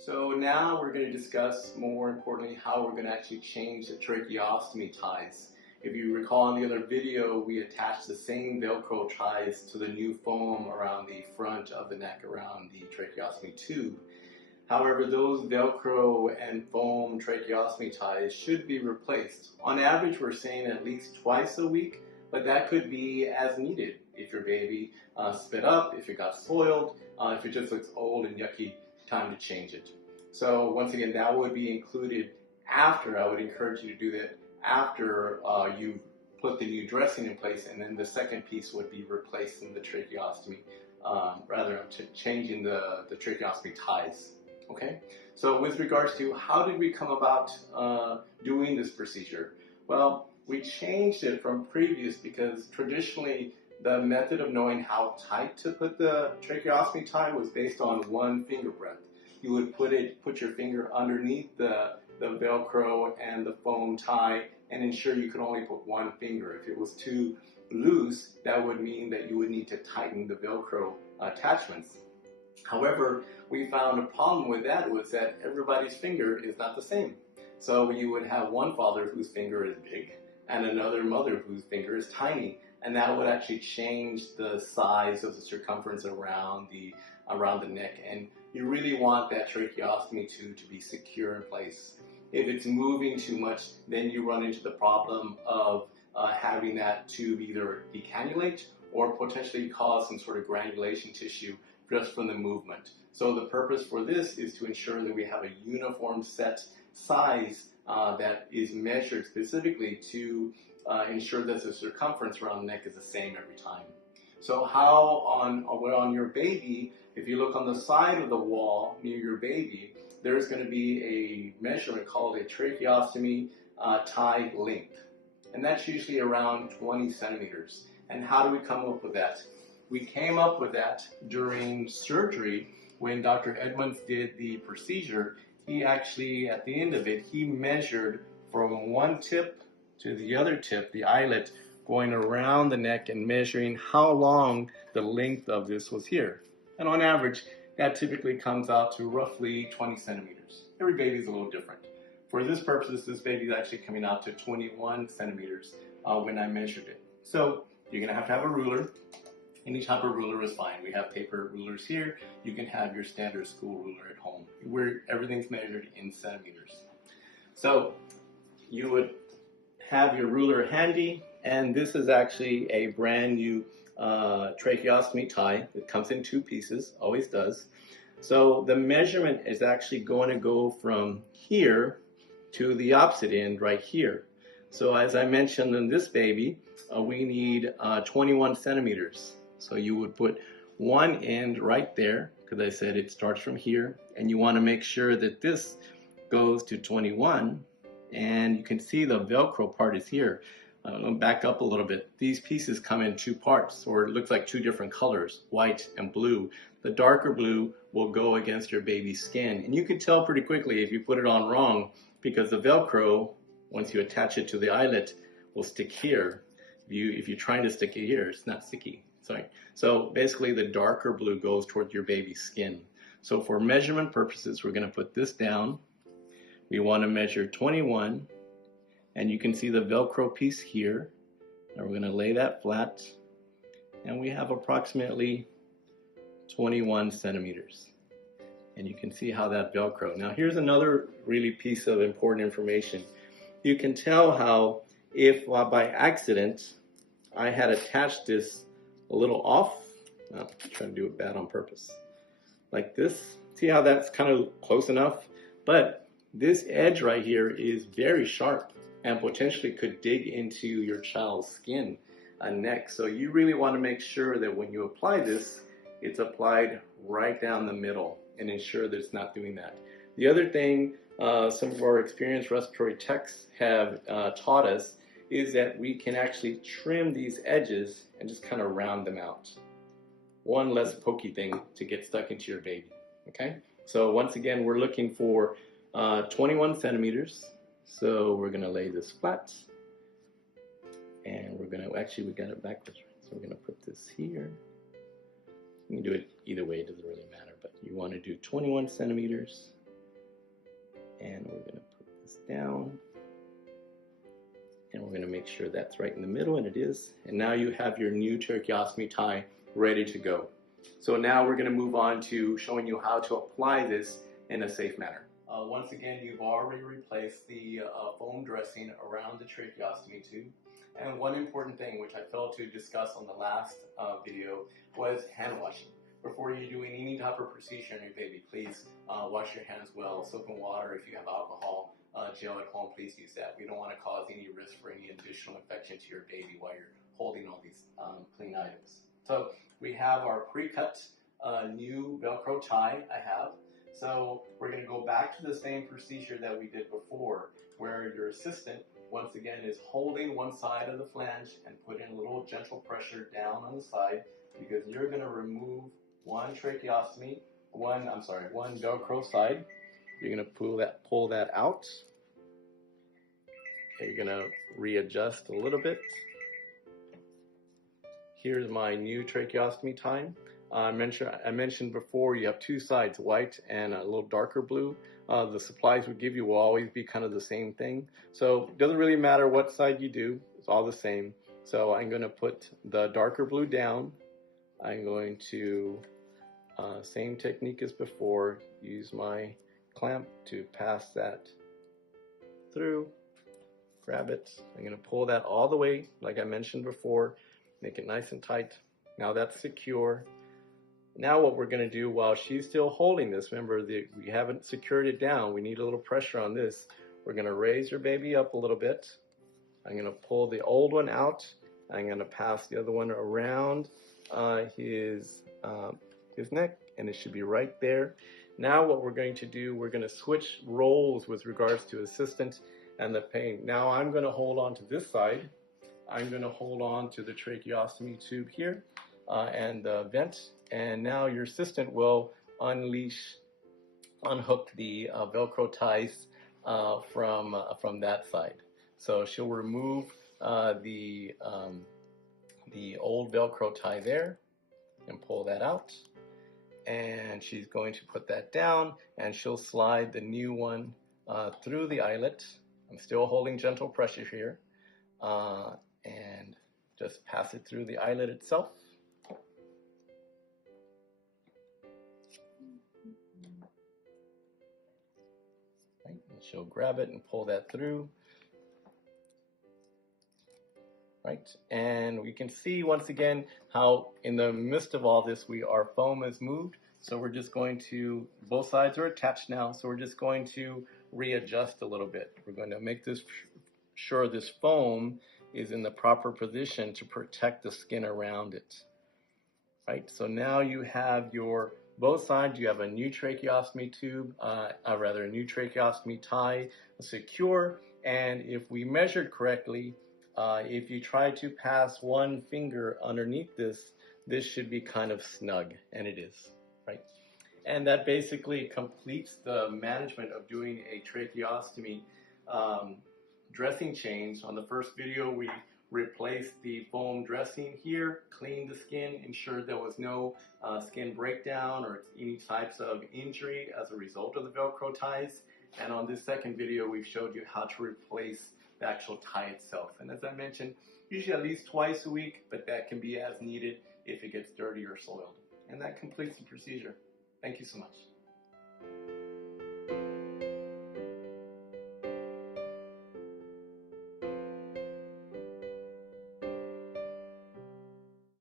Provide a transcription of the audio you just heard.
So now we're going to discuss, more importantly, how we're going to actually change the tracheostomy ties. If you recall in the other video, we attached the same Velcro ties to the new foam around the front of the neck, around the tracheostomy tube. However, those Velcro and foam tracheostomy ties should be replaced. On average, we're saying at least twice a week, but that could be as needed. If your baby spit up, if it got soiled, if it just looks old and yucky, time to change it. So once again, that would be included after. I would encourage you to do that after you put the new dressing in place, and then the second piece would be replacing the tracheostomy, changing the tracheostomy ties. Okay, so with regards to how did we come about doing this procedure? Well, we changed it from previous because traditionally the method of knowing how tight to put the tracheostomy tie was based on one finger breadth. You would put your finger underneath the Velcro and the foam tie and ensure you could only put one finger. If it was too loose, that would mean that you would need to tighten the Velcro attachments. However, we found a problem with that was that everybody's finger is not the same. So you would have one father whose finger is big and another mother whose finger is tiny, and that would actually change the size of the circumference around the neck. And you really want that tracheostomy tube to be secure in place. If it's moving too much, then you run into the problem of having that tube either decannulate or potentially cause some sort of granulation tissue just from the movement. So the purpose for this is to ensure that we have a uniform set size that is measured specifically to ensure that the circumference around the neck is the same every time. So how on your baby, if you look on the side of the wall near your baby, there's going to be a measurement called a tracheostomy tie length. And that's usually around 20 centimeters. And how do we come up with that? We came up with that during surgery when Dr. Edmonds did the procedure. He actually, at the end of it, he measured from one tip to the other tip, the eyelet, going around the neck and measuring how long the length of this was here. And on average, that typically comes out to roughly 20 centimeters. Every baby is a little different. For this purpose, this baby is actually coming out to 21 centimeters when I measured it. So you're going to have a ruler. Any type of ruler is fine. We have paper rulers here. You can have your standard school ruler at home, where everything's measured in centimeters. So you would have your ruler handy, and this is actually a brand new tracheostomy tie. It comes in two pieces, always does. So the measurement is actually going to go from here to the opposite end right here. So as I mentioned in this baby, we need 21 centimeters. So you would put one end right there, because I said it starts from here, and you want to make sure that this goes to 21, and you can see the Velcro part is here. I'll back up a little bit. These pieces come in two parts, or it looks like two different colors, white and blue. The darker blue will go against your baby's skin, and you can tell pretty quickly if you put it on wrong, because the Velcro, once you attach it to the eyelet, will stick here. If you're trying to stick it here, it's not sticky. Sorry. So basically the darker blue goes toward your baby's skin. So for measurement purposes, we're going to put this down. We want to measure 21, and you can see the Velcro piece here. And we're going to lay that flat, and we have approximately 21 centimeters. And you can see how that Velcro. Now here's another really piece of important information. You can tell how if by accident I had attached this a little off, I'm trying to do it bad on purpose, like this. See how that's kind of close enough? But this edge right here is very sharp and potentially could dig into your child's skin and neck. So you really want to make sure that when you apply this, it's applied right down the middle and ensure that it's not doing that. The other thing some of our experienced respiratory techs have taught us is that we can actually trim these edges and just kind of round them out. One less pokey thing to get stuck into your baby, okay? So once again, we're looking for 21 centimeters. So we're gonna lay this flat, and we're gonna, actually we got it backwards. So we're gonna put this here. You can do it either way, it doesn't really matter, but you wanna do 21 centimeters. And we're going to put this down. And we're going to make sure that's right in the middle, and it is. And now you have your new tracheostomy tie ready to go. So now we're going to move on to showing you how to apply this in a safe manner. Once again, you've already replaced the foam dressing around the tracheostomy tube. And one important thing, which I failed to discuss on the last video, was hand washing. Before you're doing any type of procedure on your baby, please wash your hands well. Soap and water. If you have alcohol gel at home, please use that. We don't want to cause any risk for any additional infection to your baby while you're holding all these clean items. So we have our pre-cut new Velcro tie I have. So we're going to go back to the same procedure that we did before, where your assistant, once again, is holding one side of the flange and putting a little gentle pressure down on the side, because you're going to remove one Velcro side. You're going to pull that out. Okay, you're going to readjust a little bit. Here's my new tracheostomy tie. I mentioned before, you have two sides, white and a little darker blue. The supplies would give you will always be kind of the same thing. So it doesn't really matter what side you do, it's all the same. So I'm going to put the darker blue down. I'm going to, same technique as before, use my clamp to pass that through, grab it. I'm going to pull that all the way, like I mentioned before, make it nice and tight. Now that's secure. Now what we're going to do while she's still holding this, remember we haven't secured it down, we need a little pressure on this. We're going to raise your baby up a little bit. I'm going to pull the old one out. I'm going to pass the other one around his neck, and it should be right there. Now what we're going to do, we're going to switch roles with regards to assistant and the pain. Now I'm going to hold on to this side. I'm going to hold on to the tracheostomy tube here and the vent, and now your assistant will unhook the Velcro ties from that side. So she'll remove the old Velcro tie there and pull that out, and she's going to put that down, and she'll slide the new one through the eyelet. I'm still holding gentle pressure here, and just pass it through the eyelet itself. Right, and she'll grab it and pull that through. Right, and we can see once again how in the midst of all this our foam has moved. So we're just going to, both sides are attached now, so we're just going to readjust a little bit. We're going to make this sure this foam is in the proper position to protect the skin around it. Right, so now you have your both sides, you have a new tracheostomy tube, a new tracheostomy tie secure, and if we measured correctly, if you try to pass one finger underneath this, this should be kind of snug, and it is, right? And that basically completes the management of doing a tracheostomy dressing change. On the first video, we replaced the foam dressing here, cleaned the skin, ensured there was no skin breakdown or any types of injury as a result of the Velcro ties. And on this second video, we've showed you how to replace the actual tie itself. And as I mentioned, usually at least twice a week, but that can be as needed if it gets dirty or soiled. And that completes the procedure. Thank you so much.